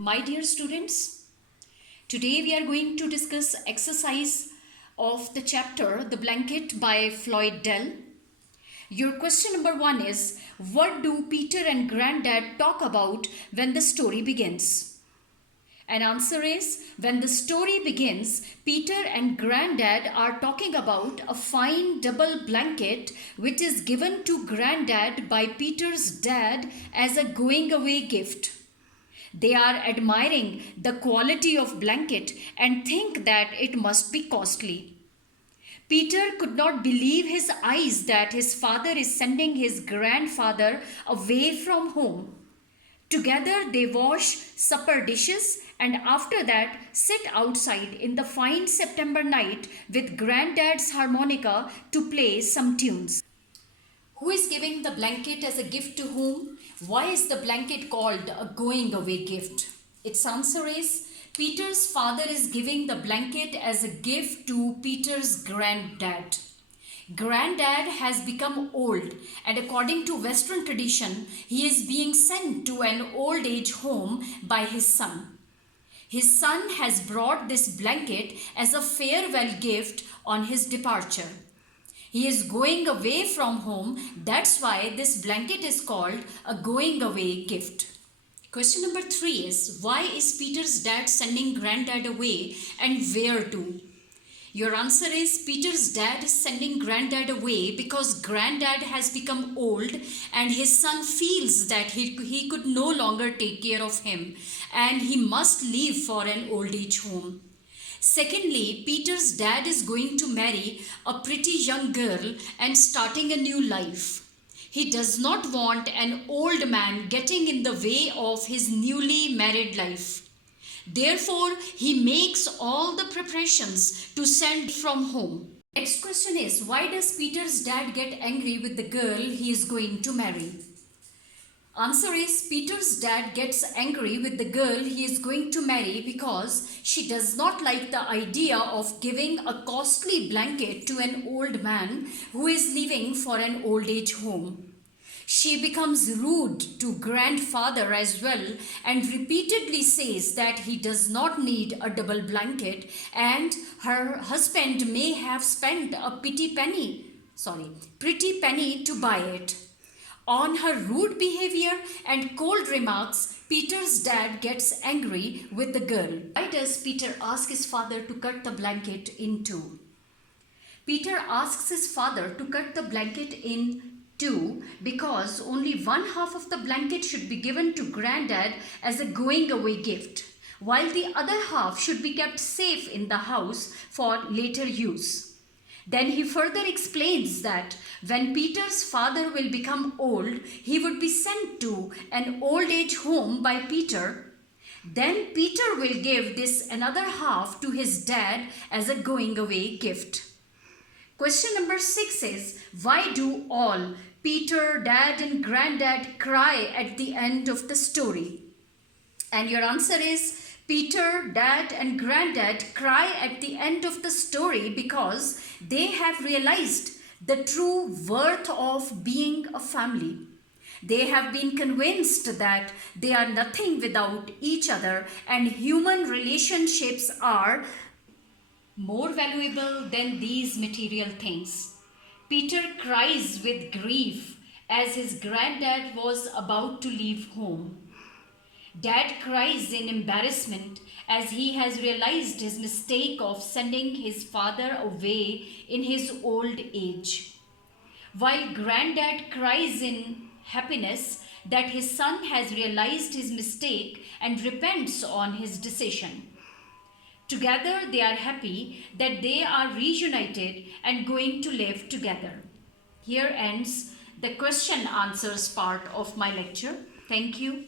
My dear students, today we are going to discuss exercise of the chapter The Blanket by Floyd Dell. Your question number 1 is, what do Peter and Granddad talk about when the story begins? And answer is, when the story begins, Peter and Granddad are talking about a fine double blanket which is given to Granddad by Peter's dad as a going away gift. They are admiring the quality of blanket and think that it must be costly. Peter could not believe his eyes that his father is sending his grandfather away from home. Together they wash supper dishes and after that sit outside in the fine September night with Granddad's harmonica to play some tunes. Who is giving the blanket as a gift to whom? Why is the blanket called a going away gift? Its answer is, Peter's father is giving the blanket as a gift to Peter's granddad. Granddad has become old and according to Western tradition, he is being sent to an old age home by his son. His son has brought this blanket as a farewell gift on his departure. He is going away from home, that's why this blanket is called a going away gift. Question number 3 is, why is Peter's dad sending Granddad away and where to? Your answer is, Peter's dad is sending Granddad away because Granddad has become old and his son feels that he could no longer take care of him and he must leave for an old age home. Secondly, Peter's dad is going to marry a pretty young girl and starting a new life. He does not want an old man getting in the way of his newly married life. Therefore, he makes all the preparations to send from home. Next question is, why does Peter's dad get angry with the girl he is going to marry? Answer is, Peter's dad gets angry with the girl he is going to marry because she does not like the idea of giving a costly blanket to an old man who is leaving for an old age home. She becomes rude to grandfather as well and repeatedly says that he does not need a double blanket and her husband may have spent a pretty penny to buy it. On her rude behavior and cold remarks, Peter's dad gets angry with the girl. Why does Peter ask his father to cut the blanket in two? Peter asks his father to cut the blanket in two because only one half of the blanket should be given to Granddad as a going away gift, while the other half should be kept safe in the house for later use. Then he further explains that when Peter's father will become old, he would be sent to an old age home by Peter. Then Peter will give this another half to his dad as a going away gift. Question number 6 is, why do all Peter, Dad and Granddad cry at the end of the story? And your answer is, Peter, Dad and Granddad cry at the end of the story because they have realized the true worth of being a family. They have been convinced that they are nothing without each other and human relationships are more valuable than these material things. Peter cries with grief as his granddad was about to leave home. Dad cries in embarrassment as he has realized his mistake of sending his father away in his old age. While Granddad cries in happiness that his son has realized his mistake and repents on his decision. Together they are happy that they are reunited and going to live together. Here ends the question answers part of my lecture. Thank you.